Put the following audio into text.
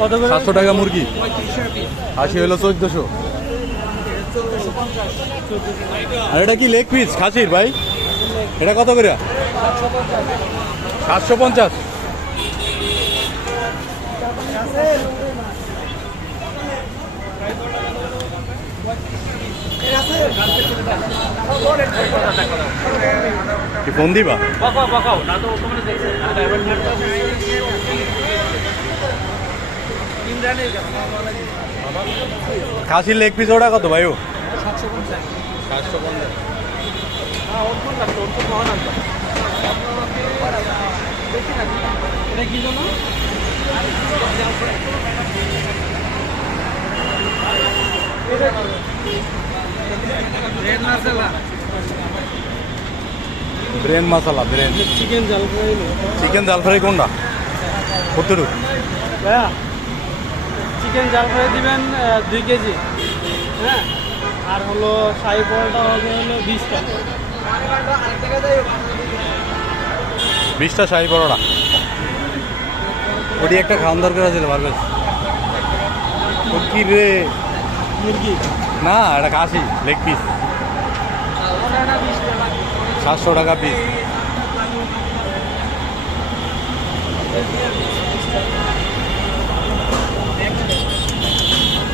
কত করে? 700 টাকা মুরগি, 80 হলো 1400। আর এটা কি লেগ পিস খাসির ভাই? এটা কত করে? 750। কি ফোন দিবা? খাসির লেগ পিস ওটা কত ভাই? 750। ব্রেন মশলা, ব্রেন চিকেন জাল ফ্রাই। চিকেন জাল ফ্রাই কোনটা? কত টাকা ভাইয়া চিকেন জাল ফ্রাই দিবেন 2 কেজি। হ্যাঁ, আর হলো শাহি পরোটা হবে হলো 20টা। 20টা শাহি পরোটা। ওটি একটা খাওয়ান দরকার আছে পারবে? ও কি রে? মুরগি না, এটা খাসি লেগ পিস, 700 টাকা পিস।